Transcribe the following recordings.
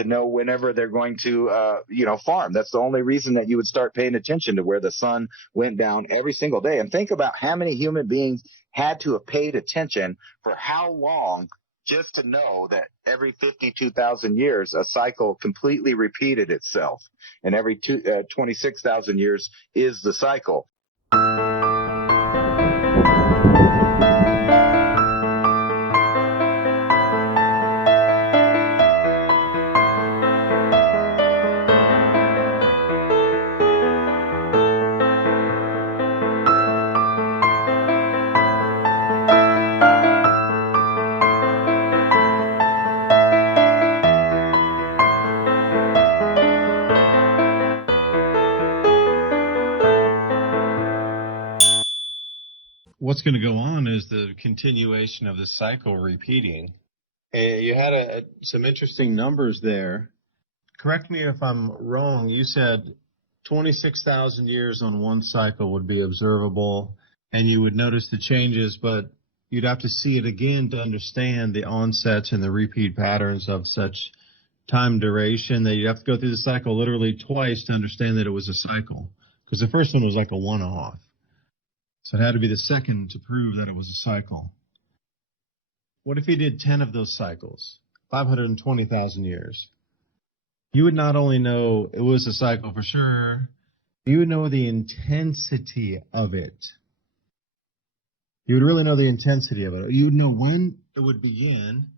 to know whenever they're going to, farm. That's the only reason that you would start paying attention to where the sun went down every single day. And think about how many human beings had to have paid attention for how long just to know that every 52,000 years, a cycle completely repeated itself. And every 26,000 years is the cycle. What's going to go on is the continuation of the cycle repeating. You had some interesting numbers there. Correct me if I'm wrong. You said 26,000 years on one cycle would be observable, and you would notice the changes, but you'd have to see it again to understand the onsets and the repeat patterns of such time duration that you have to go through the cycle literally twice to understand that it was a cycle, because the first one was like a one-off. So it had to be the second to prove that it was a cycle. What if you did 10 of those cycles, 520,000 years? You would not only know it was a cycle for sure, you would know the intensity of it. You would really know the intensity of it. You would know when it would begin,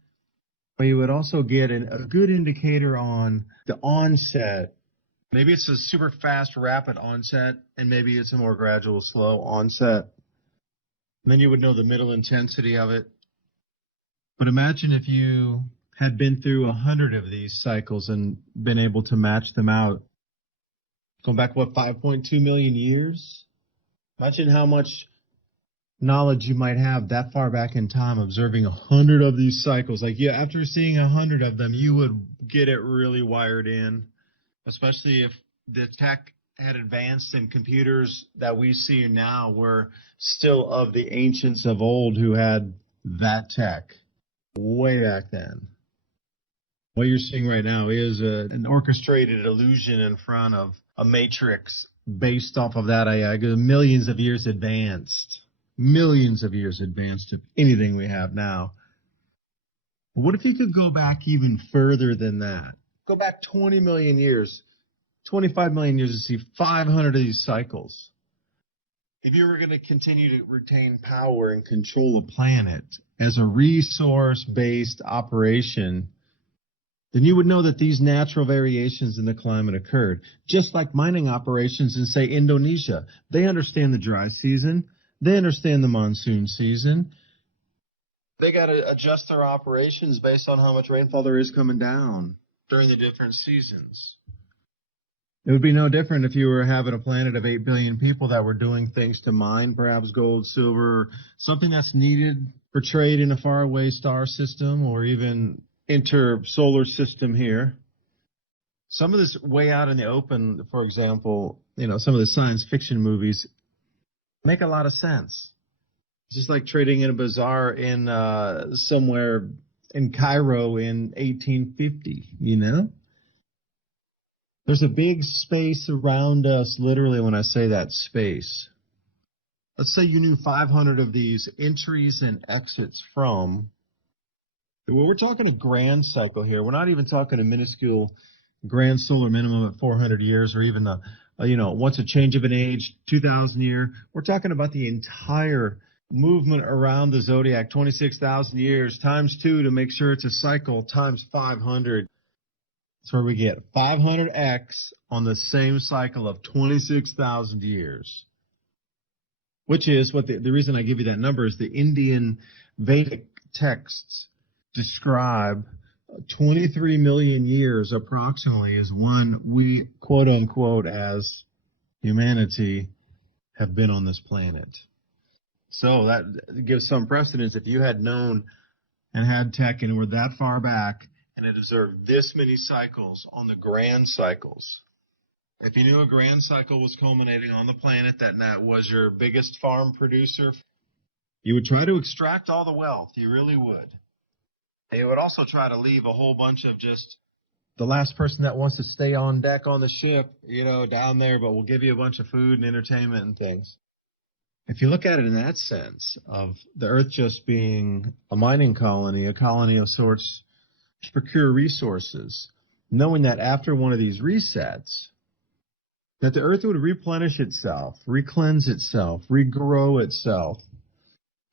but you would also get a good indicator on the onset. Maybe it's a super fast, rapid onset, and maybe it's a more gradual, slow onset. And then you would know the middle intensity of it. But imagine if you had been through 100 of these cycles and been able to match them out. Going back, 5.2 million years? Imagine how much knowledge you might have that far back in time observing 100 of these cycles. After seeing 100 of them, you would get it really wired in. Especially if the tech had advanced and computers that we see now were still of the ancients of old who had that tech way back then. What you're seeing right now is an orchestrated illusion in front of a matrix based off of that AI, millions of years advanced to anything we have now. But what if you could go back even further than that? Go back 20 million years, 25 million years to see 500 of these cycles. If you were going to continue to retain power and control a planet as a resource-based operation, then you would know that these natural variations in the climate occurred. Just like mining operations in, say, Indonesia. They understand the dry season. They understand the monsoon season. They got to adjust their operations based on how much rainfall there is coming down during the different seasons. It would be no different if you were having a planet of 8 billion people that were doing things to mine, perhaps gold, silver, something that's needed for trade in a faraway star system or even inter-solar system here. Some of this way out in the open, for example, some of the science fiction movies make a lot of sense. It's just like trading in a bazaar in somewhere in Cairo in 1850, There's a big space around us, literally, when I say that space. Let's say you knew 500 of these entries and exits from. Well, we're talking a grand cycle here. We're not even talking a minuscule grand solar minimum at 400 years or even once a change of an age, 2,000 year. We're talking about the entire movement around the zodiac, 26,000 years times 2 to make sure it's a cycle times 500. That's where we get 500x on the same cycle of 26,000 years, which is what the reason I give you that number is the Indian Vedic texts describe 23 million years approximately is when we, quote unquote, as humanity have been on this planet. So that gives some precedence. If you had known and had tech and were that far back and had observed this many cycles on the grand cycles, if you knew a grand cycle was culminating on the planet that was your biggest farm producer, you would try to extract all the wealth. You really would. And you would also try to leave a whole bunch of just the last person that wants to stay on deck on the ship, down there, but we'll give you a bunch of food and entertainment and things. If you look at it in that sense of the Earth just being a mining colony, a colony of sorts to procure resources, knowing that after one of these resets, that the Earth would replenish itself, recleanse itself, regrow itself,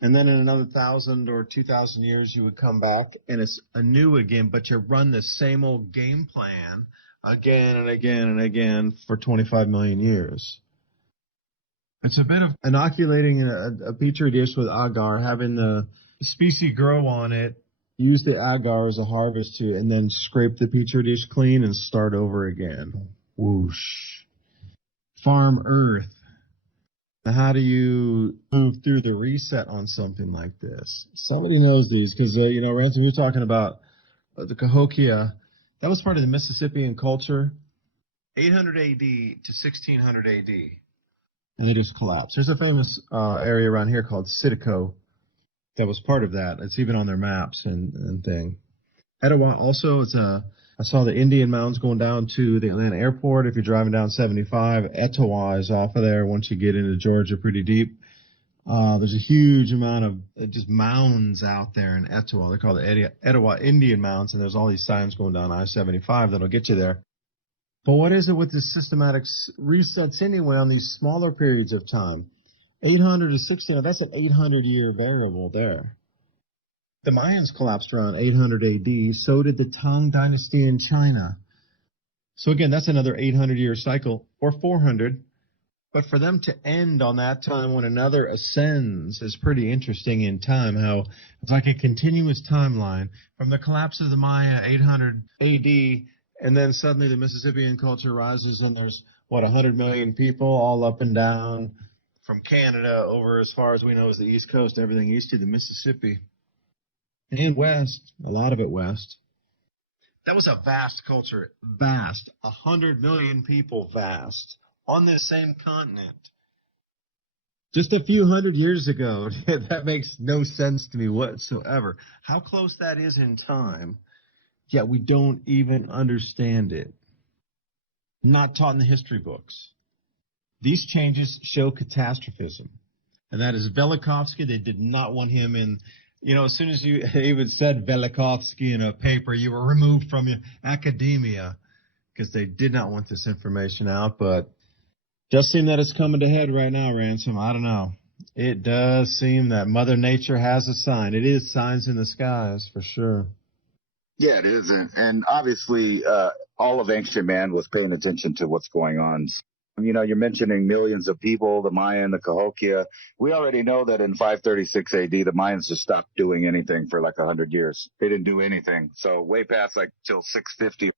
and then in another 1,000 or 2,000 years you would come back and it's anew again, but you run the same old game plan again and again and again for 25 million years. It's a bit of inoculating a petri dish with agar, having the species grow on it, use the agar as a harvest to, and then scrape the petri dish clean and start over again. Whoosh. Farm Earth. How do you move through the reset on something like this? Somebody knows these because, Ransom, you're talking about the Cahokia. That was part of the Mississippian culture, 800 AD to 1600 AD. And they just collapsed. There's a famous area around here called Sitico that was part of that. It's even on their maps and thing. Etowah also, I saw the Indian Mounds going down to the Atlanta airport. If you're driving down 75, Etowah is off of there once you get into Georgia pretty deep. There's a huge amount of just mounds out there in Etowah. They're called the Etowah Indian Mounds, and there's all these signs going down I-75 that'll get you there. But what is it with the systematic resets anyway on these smaller periods of time? 800 to 1600, that's an 800-year variable there. The Mayans collapsed around 800 AD. So did the Tang Dynasty in China. So again, that's another 800-year cycle, or 400. But for them to end on that time when another ascends is pretty interesting in time, how it's like a continuous timeline from the collapse of the Maya, 800 AD, and then suddenly the Mississippian culture rises and there's, 100 million people all up and down from Canada over as far as we know as the East Coast, everything east of the Mississippi. And west, a lot of it west. That was a vast culture, vast, 100 million people vast, on this same continent. Just a few hundred years ago, that makes no sense to me whatsoever. How close that is in time, yet we don't even understand it. Not taught in the history books. These changes show catastrophism. And that is Velikovsky. They did not want him in. As soon as you even said Velikovsky in a paper, you were removed from your academia because they did not want this information out. But just seem that it's coming to head right now, Ransom. I don't know. It does seem that Mother Nature has a sign. It is signs in the skies for sure. Yeah, it is. And obviously, all of ancient man was paying attention to what's going on. You're mentioning millions of people, the Mayan, the Cahokia. We already know that in 536 AD, the Mayans just stopped doing anything for like 100 years. They didn't do anything. So way past till 650.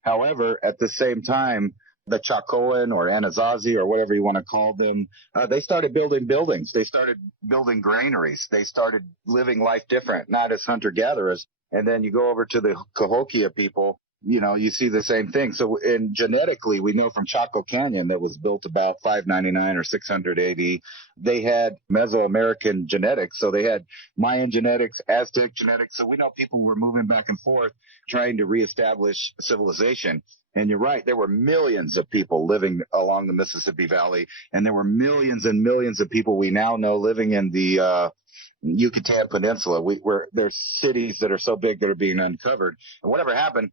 However, at the same time, the Chacoan or Anasazi or whatever you want to call them, they started building buildings. They started building granaries. They started living life different, not as hunter-gatherers. And then you go over to the Cahokia people, you see the same thing. So genetically, we know from Chaco Canyon that was built about 599 or 600 AD, they had Mesoamerican genetics. So they had Mayan genetics, Aztec genetics. So we know people were moving back and forth trying to reestablish civilization. And you're right, there were millions of people living along the Mississippi Valley, and there were millions and millions of people we now know living in the Yucatan Peninsula. There's cities that are so big that are being uncovered. And whatever happened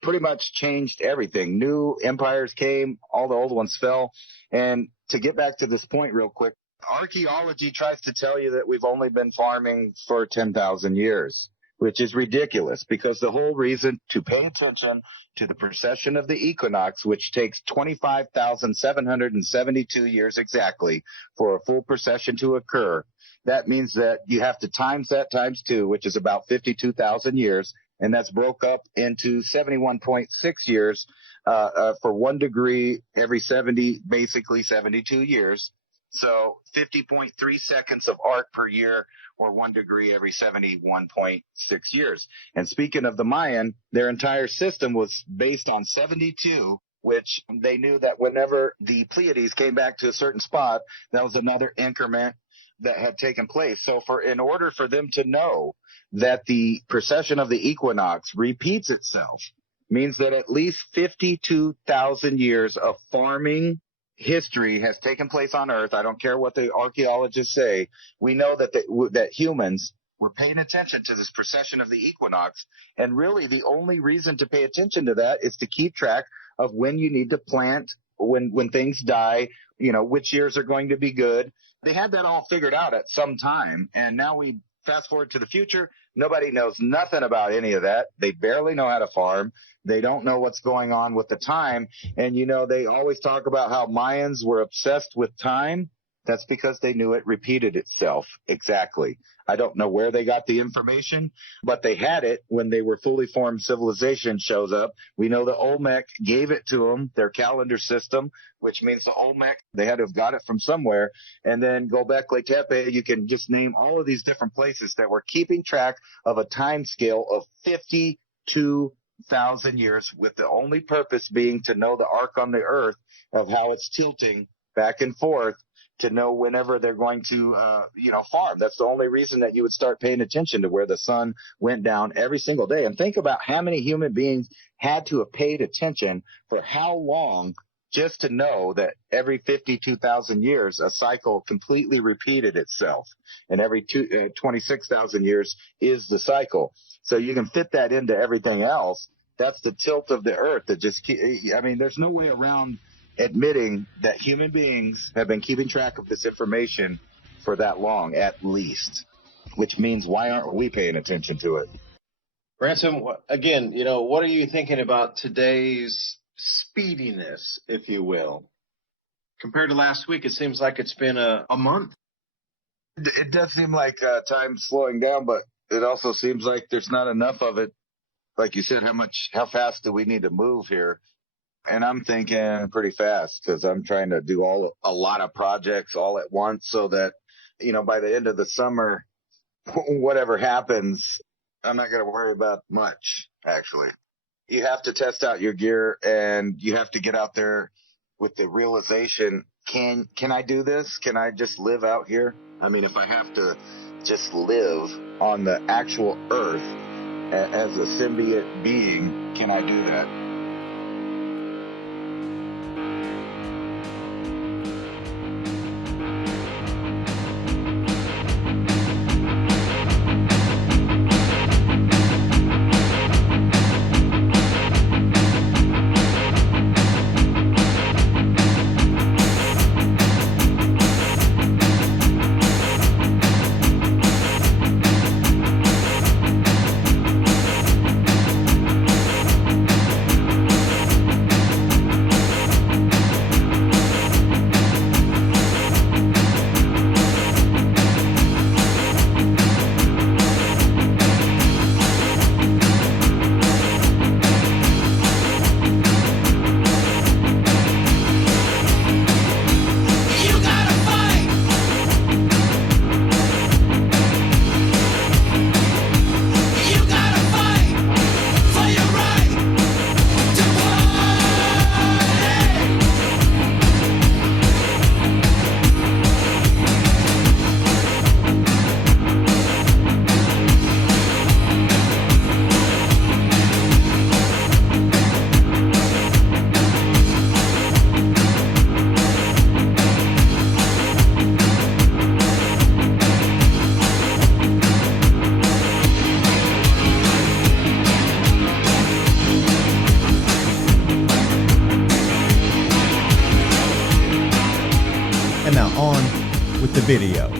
pretty much changed everything. New empires came, all the old ones fell. And to get back to this point real quick, archaeology tries to tell you that we've only been farming for 10,000 years, which is ridiculous because the whole reason to pay attention to the precession of the equinox, which takes 25,772 years exactly for a full precession to occur, that means that you have to times that times 2, which is about 52,000 years. And that's broke up into 71.6 years for 1 degree every 72 years. So 50.3 seconds of arc per year, or 1 degree every 71.6 years. And speaking of the Mayan, their entire system was based on 72, which they knew that whenever the Pleiades came back to a certain spot, that was another increment that had taken place. So in order for them to know that the precession of the equinox repeats itself, means that at least 52,000 years of farming history has taken place on Earth. I don't care what the archaeologists say. We know that humans were paying attention to this precession of the equinox. And really, the only reason to pay attention to that is to keep track of when you need to plant, when things die, which years are going to be good. They had that all figured out at some time. And now we fast forward to the future. Nobody knows nothing about any of that. They barely know how to farm. They don't know what's going on with the time. And, they always talk about how Mayans were obsessed with time. That's because they knew it repeated itself. Exactly. I don't know where they got the information, but they had it when they were fully formed civilization shows up. We know the Olmec gave it to them, their calendar system, which means the Olmec, they had to have got it from somewhere. And then Göbekli Tepe, you can just name all of these different places that were keeping track of a time scale of 52,000 years, with the only purpose being to know the arc on the earth of how it's tilting back and forth, to know whenever they're going to, farm. That's the only reason that you would start paying attention to where the sun went down every single day. And think about how many human beings had to have paid attention for how long, just to know that every 52,000 years, a cycle completely repeated itself. And every 26,000 years is the cycle. So you can fit that into everything else. That's the tilt of the earth that there's no way around admitting that human beings have been keeping track of this information for that long, at least, which means why aren't we paying attention to it? Ransom, again, what are you thinking about today's speediness, if you will? Compared to last week, it seems like it's been a month. It does seem like time's slowing down, but it also seems like there's not enough of it. Like you said, how fast do we need to move here? And I'm thinking pretty fast, because I'm trying to do a lot of projects all at once, so that, by the end of the summer, whatever happens, I'm not going to worry about much, actually. You have to test out your gear, and you have to get out there with the realization, can I do this? Can I just live out here? I mean, if I have to just live on the actual earth as a symbiote being, can I do that? The video.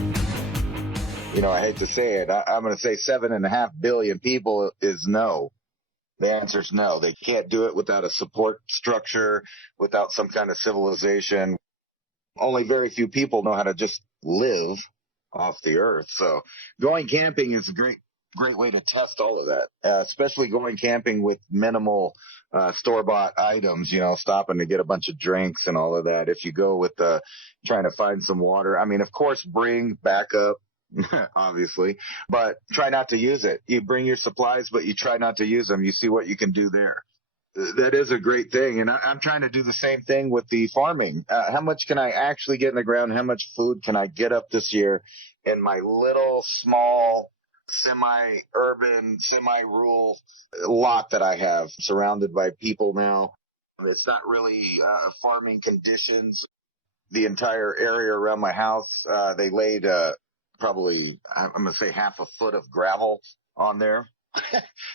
I hate to say it. I'm going to say 7.5 billion people is no. The answer is no. They can't do it without a support structure, without some kind of civilization. Only very few people know how to just live off the earth. So going camping is a great way to test all of that, especially going camping with minimal store-bought items, stopping to get a bunch of drinks and all of that. If you go with trying to find some water, I mean, of course, bring backup, obviously, but try not to use it. You bring your supplies, but you try not to use them. You see what you can do there. That is a great thing. And I'm trying to do the same thing with the farming. How much can I actually get in the ground? How much food can I get up this year in my little small semi-urban, semi-rural lot that I have, surrounded by people now. It's not really farming conditions. The entire area around my house, they laid probably, I'm going to say, half a foot of gravel on there.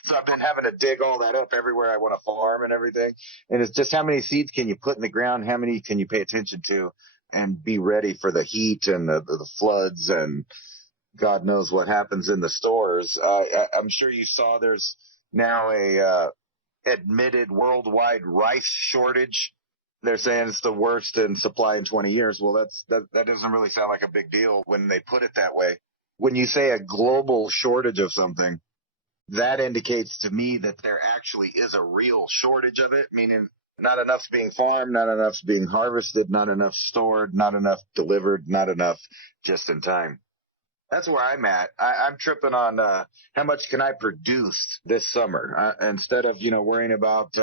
So I've been having to dig all that up everywhere I want to farm and everything. And it's just how many seeds can you put in the ground? How many can you pay attention to and be ready for the heat and the floods and God knows what happens in the stores. I'm sure you saw there's now a admitted worldwide rice shortage. They're saying it's the worst in supply in 20 years. Well, that doesn't really sound like a big deal when they put it that way. When you say a global shortage of something, that indicates to me that there actually is a real shortage of it, meaning not enough's being farmed, not enough's being harvested, not enough stored, not enough delivered, not enough just in time. That's where I'm at. I'm tripping on how much can I produce this summer instead of worrying about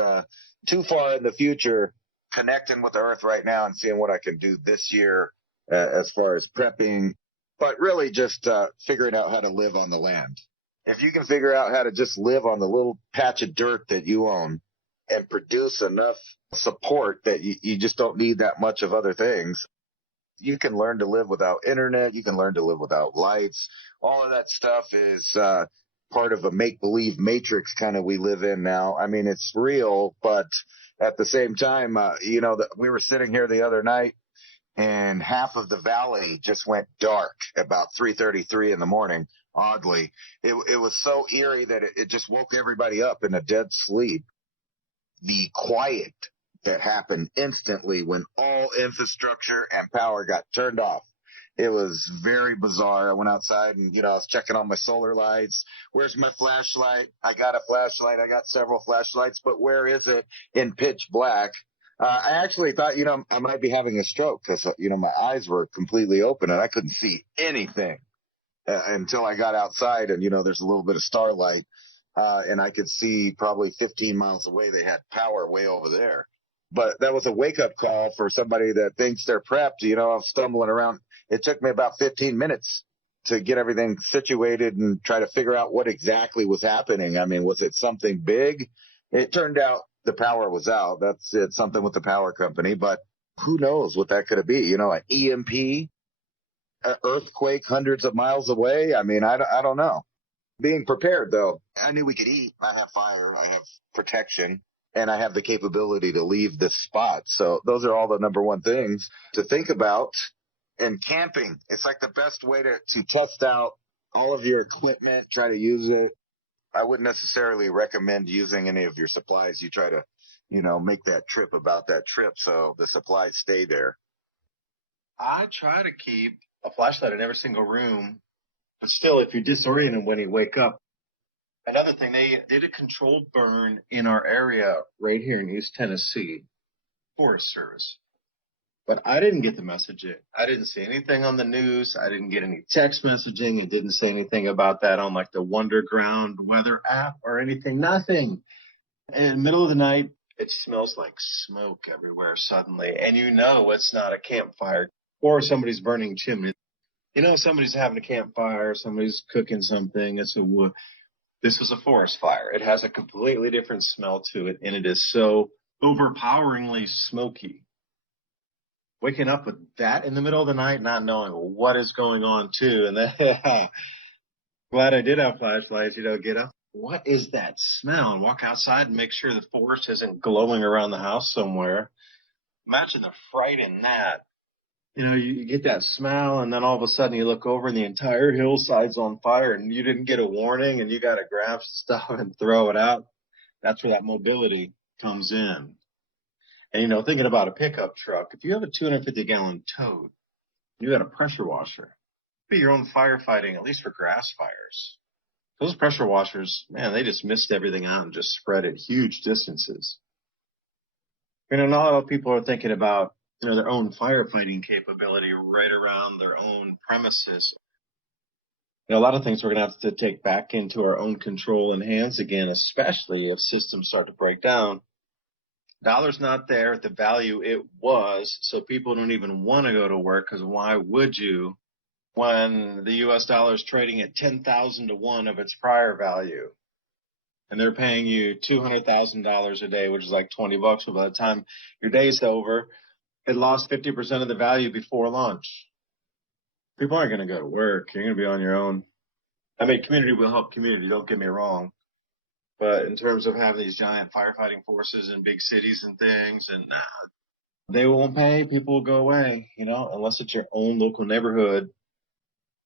too far in the future, connecting with the earth right now and seeing what I can do this year as far as prepping, but really just figuring out how to live on the land. If you can figure out how to just live on the little patch of dirt that you own and produce enough support that you just don't need that much of other things, you can learn to live without internet. You can learn to live without lights. All of that stuff is part of a make-believe matrix kind of we live in now. I mean, it's real, but at the same time, we were sitting here the other night and half of the valley just went dark about 3:33 in the morning. Oddly, it was so eerie that it just woke everybody up in a dead sleep. The quiet that happened instantly when all infrastructure and power got turned off. It was very bizarre. I went outside and, I was checking on my solar lights. Where's my flashlight? I got a flashlight. I got several flashlights, but where is it in pitch black? I actually thought, I might be having a stroke because, my eyes were completely open and I couldn't see anything until I got outside and, there's a little bit of starlight. And I could see probably 15 miles away, they had power way over there. But that was a wake-up call for somebody that thinks they're prepped. I'm stumbling around. It took me about 15 minutes to get everything situated and try to figure out what exactly was happening. I mean, was it something big? It turned out the power was out. That's it, something with the power company. But who knows what that could have been? An EMP, an earthquake hundreds of miles away. I mean, I don't know. Being prepared, though, I knew we could eat. I have fire. I have protection. And I have the capability to leave this spot. So those are all the number one things to think about. And camping, it's like the best way to test out all of your equipment, try to use it. I wouldn't necessarily recommend using any of your supplies. You try to, make that trip about that trip so the supplies stay there. I try to keep a flashlight in every single room, but still, if you're disoriented when you wake up. Another thing, they did a controlled burn in our area right here in East Tennessee, Forest Service. But I didn't get the message. I didn't see anything on the news. I didn't get any text messaging. It didn't say anything about that on like the Wonderground weather app or anything. Nothing. And in the middle of the night, it smells like smoke everywhere suddenly. And it's not a campfire or somebody's burning chimney. Somebody's having a campfire, somebody's cooking something. This was a forest fire. It has a completely different smell to it, and it is so overpoweringly smoky. Waking up with that in the middle of the night, not knowing what is going on, too. And then, glad I did have flashlights, get up. What is that smell? And walk outside and make sure the forest isn't glowing around the house somewhere. Imagine the fright in that. You get that smell, and then all of a sudden you look over and the entire hillside's on fire, and you didn't get a warning, and you got to grab stuff and throw it out. That's where that mobility comes in. And, thinking about a pickup truck, if you have a 250-gallon tote, you got a pressure washer. Be your own firefighting, at least for grass fires. Those pressure washers, man, they just mist everything out and just spread it huge distances. Not a lot of people are thinking about their own firefighting capability right around their own premises. A lot of things we're going to have to take back into our own control and hands again, especially if systems start to break down. Dollar's not there at the value it was, so people don't even want to go to work because why would you when the U.S. dollar is trading at 10,000 to 1 of its prior value. And they're paying you $200,000 a day, which is like $20. But by the time your day's over, it lost 50% of the value before lunch. People aren't going to go to work. You're going to be on your own. I mean, community will help community, don't get me wrong. But in terms of having these giant firefighting forces in big cities and things, and they won't pay, people will go away, unless it's your own local neighborhood.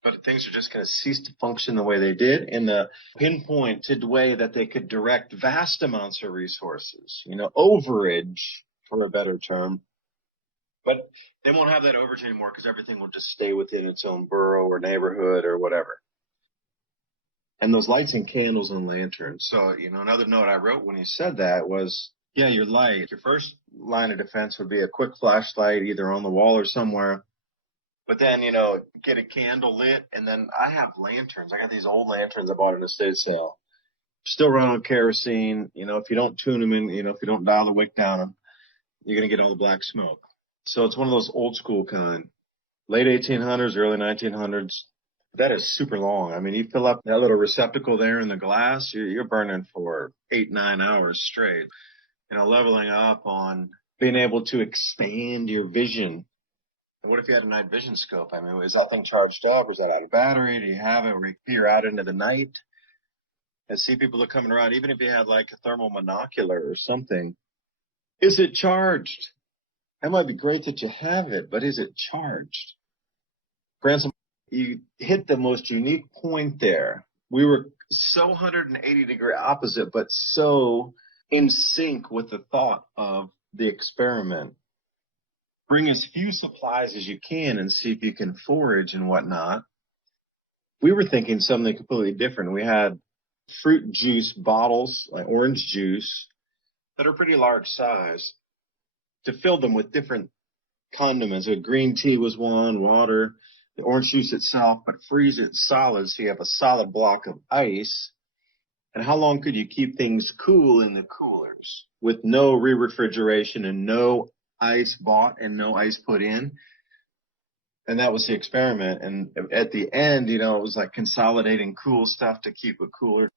But things are just going to cease to function the way they did in the pinpointed way that they could direct vast amounts of resources, overage, for a better term. But they won't have that overage anymore because everything will just stay within its own borough or neighborhood or whatever. And those lights and candles and lanterns. So, another note I wrote when you said that was, yeah, your light. Your first line of defense would be a quick flashlight either on the wall or somewhere. But then, get a candle lit. And then I have lanterns. I got these old lanterns I bought at an estate sale. Still run on kerosene. If you don't tune them in, if you don't dial the wick down, you're going to get all the black smoke. So it's one of those old school kind. Late 1800s, early 1900s. That is super long. I mean, you fill up that little receptacle there in the glass, you're burning for 8-9 hours straight. Leveling up on being able to expand your vision. And what if you had a night vision scope? I mean, is that thing charged up? Or is that out of battery? Do you have it where you peer out into the night and see people that are coming around? Even if you had like a thermal monocular or something, is it charged? That might be great that you have it, but is it charged? Branson, you hit the most unique point there. We were so 180-degree opposite, but so in sync with the thought of the experiment. Bring as few supplies as you can and see if you can forage and whatnot. We were thinking something completely different. We had fruit juice bottles, like orange juice, that are pretty large size, to fill them with different condiments. So green tea was one, water, the orange juice itself, but freeze it solid so you have a solid block of ice. And how long could you keep things cool in the coolers with no re-refrigeration and no ice bought and no ice put in? And that was the experiment. And at the end, it was like consolidating cool stuff to keep it cooler.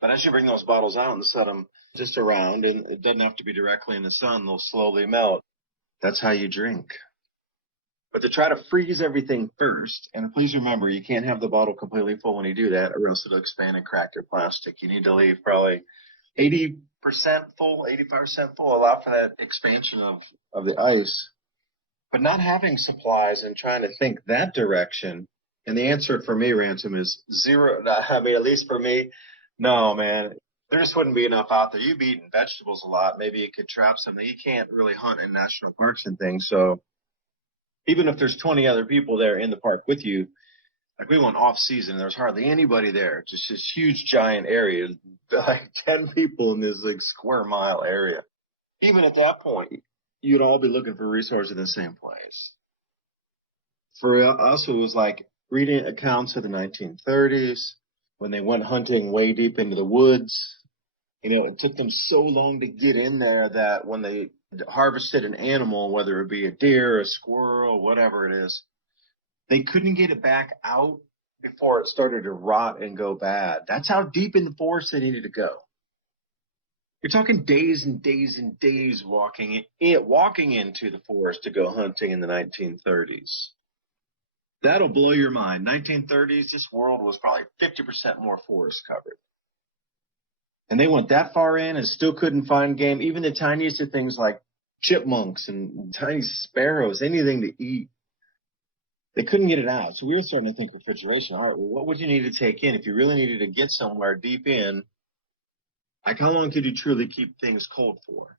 But as you bring those bottles out and set them just around, and it doesn't have to be directly in the sun, they'll slowly melt. That's how you drink. But to try to freeze everything first, and please remember, you can't have the bottle completely full when you do that, or else it'll expand and crack your plastic. You need to leave probably 80% full, 85% full, allow for that expansion of the ice. But not having supplies and trying to think that direction, and the answer for me, Ransom, is zero. I mean, at least for me, no, man. There just wouldn't be enough out there. You'd be eating vegetables a lot. Maybe you could trap something. You can't really hunt in national parks and things, so even if there's 20 other people there in the park with you, like we went off season, there's hardly anybody there. Just this huge giant area, like 10 people in this like square mile area. Even at that point, you'd all be looking for resources in the same place. For us, it was like reading accounts of the 1930s when they went hunting way deep into the woods. It took them so long to get in there that when they harvested an animal, whether it be a deer, a squirrel, whatever it is, they couldn't get it back out before it started to rot and go bad. That's how deep in the forest they needed to go. You're talking days and days and days walking into the forest to go hunting in the 1930s. That'll blow your mind. 1930s, this world was probably 50% more forest covered. And they went that far in and still couldn't find game, even the tiniest of things like chipmunks and tiny sparrows, anything to eat. They couldn't get it out. So we were starting to think refrigeration. All right, well, what would you need to take in if you really needed to get somewhere deep in? Like, how long could you truly keep things cold for?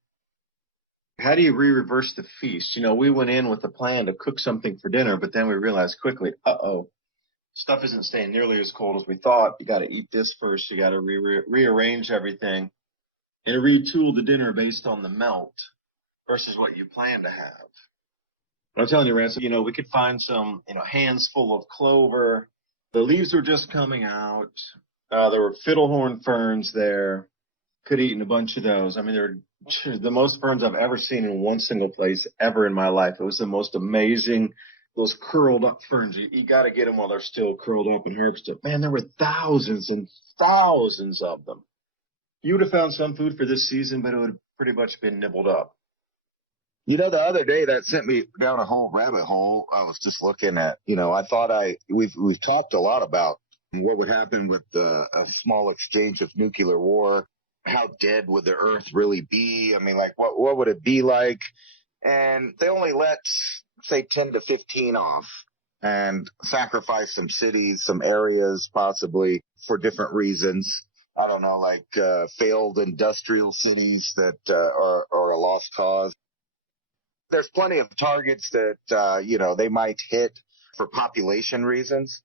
How do you reverse the feast? We went in with a plan to cook something for dinner, but then we realized quickly, stuff isn't staying nearly as cold as we thought. You got to eat this first. You got to rearrange everything and retool the dinner based on the melt versus what you plan to have. But I'm telling you, Ransom, we could find some, hands full of clover. The leaves were just coming out. There were fiddlehorn ferns there. Could have eaten a bunch of those. I mean, they're the most ferns I've ever seen in one single place ever in my life. It was the most amazing those curled up ferns. You got to get them while they're still curled up and harvested. Man, there were thousands and thousands of them. You would have found some food for this season, but it would have pretty much been nibbled up. You know, the other day that sent me down a whole rabbit hole. I was just looking at, I thought we've talked a lot about what would happen with a small exchange of nuclear war. How dead would the earth really be? I mean, like, what would it be like? And they only let, say, 10 to 15 off and sacrifice some cities, some areas, possibly for different reasons. I don't know, like failed industrial cities that are a lost cause. There's plenty of targets that, they might hit for population reasons.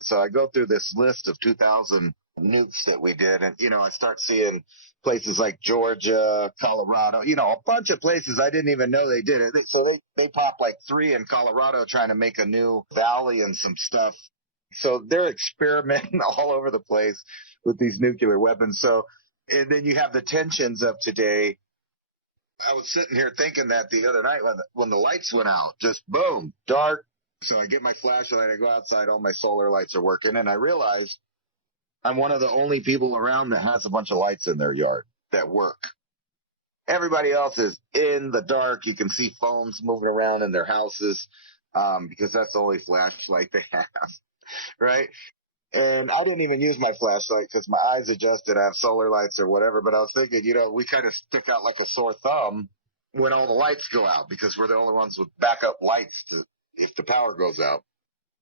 So I go through this list of 2,000 nukes that we did, and, I start seeing places like Georgia, Colorado, a bunch of places I didn't even know they did it. So they popped like 3 in Colorado trying to make a new valley and some stuff. So they're experimenting all over the place with these nuclear weapons. So, and then you have the tensions of today. I was sitting here thinking that the other night when the lights went out, just boom, dark. So I get my flashlight, I go outside, all my solar lights are working, and I realize I'm one of the only people around that has a bunch of lights in their yard that work. Everybody else is in the dark. You can see phones moving around in their houses because that's the only flashlight they have, right? And I didn't even use my flashlight because my eyes adjusted. I have solar lights or whatever. But I was thinking, we kind of stick out like a sore thumb when all the lights go out because we're the only ones with backup lights if the power goes out.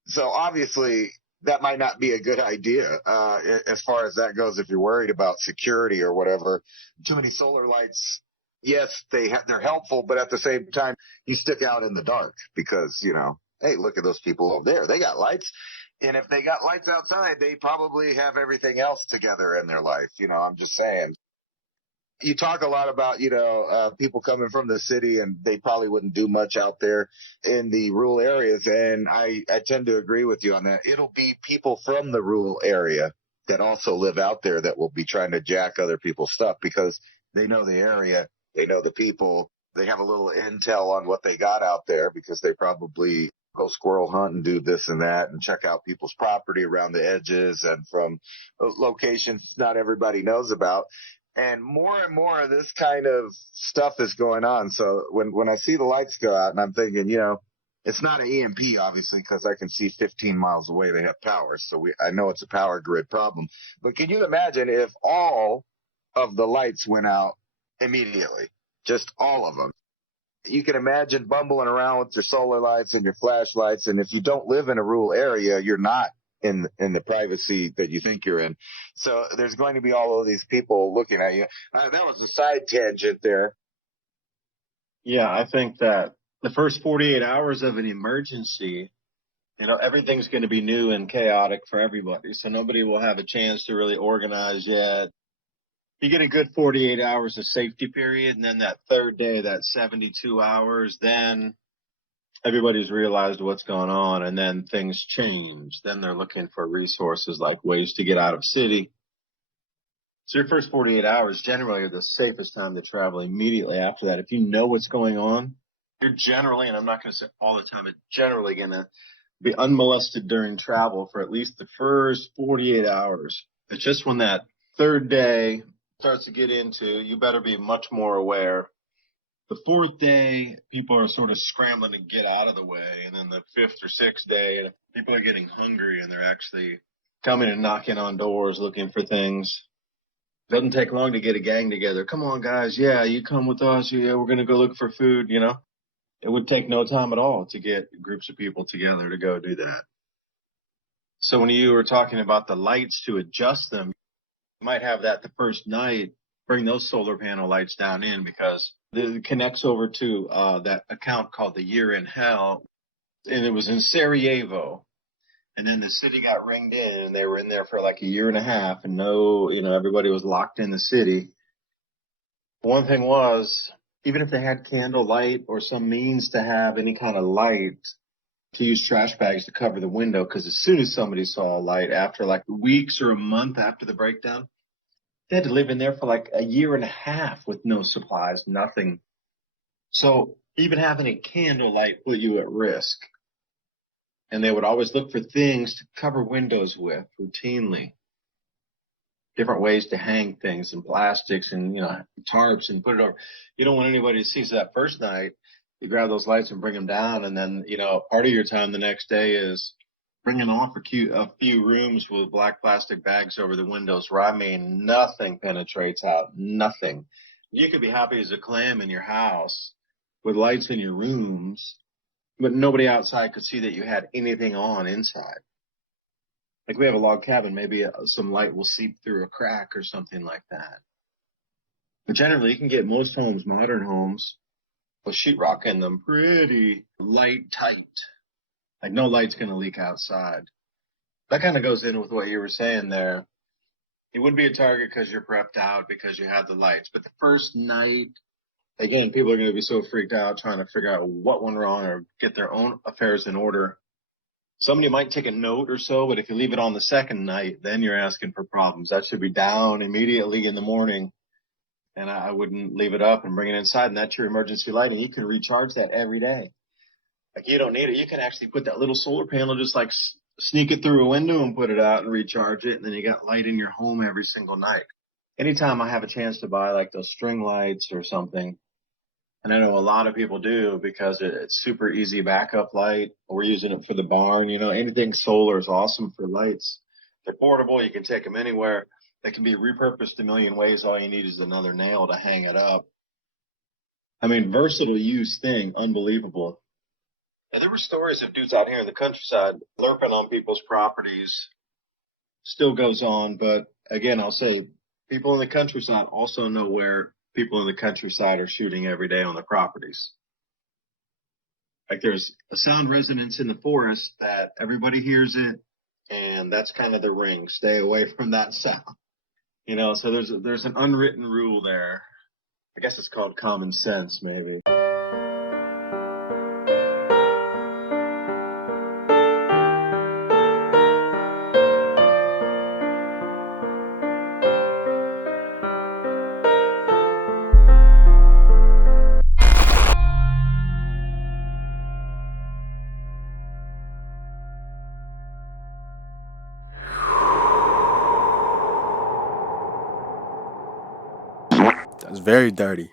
So obviously that might not be a good idea as far as that goes if you're worried about security or whatever. Too many solar lights, yes, they're helpful, but at the same time, you stick out in the dark because, hey, look at those people over there. They got lights. And if they got lights outside, they probably have everything else together in their life. I'm just saying. You talk a lot about, people coming from the city and they probably wouldn't do much out there in the rural areas. And I tend to agree with you on that. It'll be people from the rural area that also live out there that will be trying to jack other people's stuff because they know the area, they know the people, they have a little intel on what they got out there because they probably go squirrel hunt and do this and that and check out people's property around the edges and from locations not everybody knows about. And more of this kind of stuff is going on. So when I see the lights go out and I'm thinking, it's not an EMP, obviously, because I can see 15 miles away they have power. So I know it's a power grid problem. But can you imagine if all of the lights went out immediately, just all of them? You can imagine bumbling around with your solar lights and your flashlights. And if you don't live in a rural area, you're not in the privacy that you think you're in. So there's going to be all of these people looking at you. That was a side tangent there. Yeah, I think that the first 48 hours of an emergency, everything's going to be new and chaotic for everybody. So nobody will have a chance to really organize yet. You get a good 48 hours of safety period, and then that third day, that 72 hours, then everybody's realized what's going on, and then things change. Then they're looking for resources like ways to get out of city. So your first 48 hours generally are the safest time to travel. Immediately after that, if you know what's going on, you're generally, and I'm not going to say all the time, but generally going to be unmolested during travel for at least the first 48 hours. It's just when that third day starts to get into, you better be much more aware. The fourth day, people are sort of scrambling to get out of the way. And then the fifth or sixth day, people are getting hungry and they're actually coming and knocking on doors looking for things. It doesn't take long to get a gang together. Come on, guys. Yeah, you come with us. Yeah, we're going to go look for food, It would take no time at all to get groups of people together to go do that. So when you were talking about the lights to adjust them, you might have that the first night, bring those solar panel lights down in because it connects over to that account called the Year in Hell. And it was in Sarajevo. And then the city got ringed in and they were in there for like a year and a half and everybody was locked in the city. One thing was, even if they had candlelight or some means to have any kind of light, to use trash bags to cover the window, because as soon as somebody saw a light after like weeks or a month after the breakdown, they had to live in there for like a year and a half with no supplies, nothing. So even having a candlelight put you at risk. and they would always look for things to cover windows with routinely. Different ways to hang things and plastics and, tarps and put it over. You don't want anybody to see. So that first night, you grab those lights and bring them down. And then, part of your time the next day is bringing off a few rooms with black plastic bags over the windows where, nothing penetrates out. Nothing. You could be happy as a clam in your house with lights in your rooms, but nobody outside could see that you had anything on inside. Like we have a log cabin, maybe some light will seep through a crack or something like that. But generally, you can get most homes, modern homes, with sheetrock in them, pretty light tight. Like no light's going to leak outside. That kind of goes in with what you were saying there. It would be a target because you're prepped out, because you have the lights. But the first night, again, people are going to be so freaked out trying to figure out what went wrong or get their own affairs in order. Somebody might take a note or so, but if you leave it on the second night, then you're asking for problems. That should be down immediately in the morning. And I wouldn't leave it up and bring it inside. And that's your emergency lighting. You can recharge that every day. Like you don't need it. You can actually put that little solar panel, just like sneak it through a window and put it out and recharge it. And then you got light in your home every single night. Anytime I have a chance to buy like those string lights or something, and I know a lot of people do because it's super easy backup light. We're using it for the barn. Anything solar is awesome for lights. They're portable. You can take them anywhere. They can be repurposed a million ways. All you need is another nail to hang it up. Versatile use thing, unbelievable. Now, there were stories of dudes out here in the countryside lurking on people's properties. Still goes on, but again, I'll say people in the countryside also know where people in the countryside are shooting every day on their properties. Like there's a sound resonance in the forest that everybody hears it, and that's kind of the ring. Stay away from that sound. So there's an unwritten rule there. I guess it's called common sense, maybe. That's very dirty.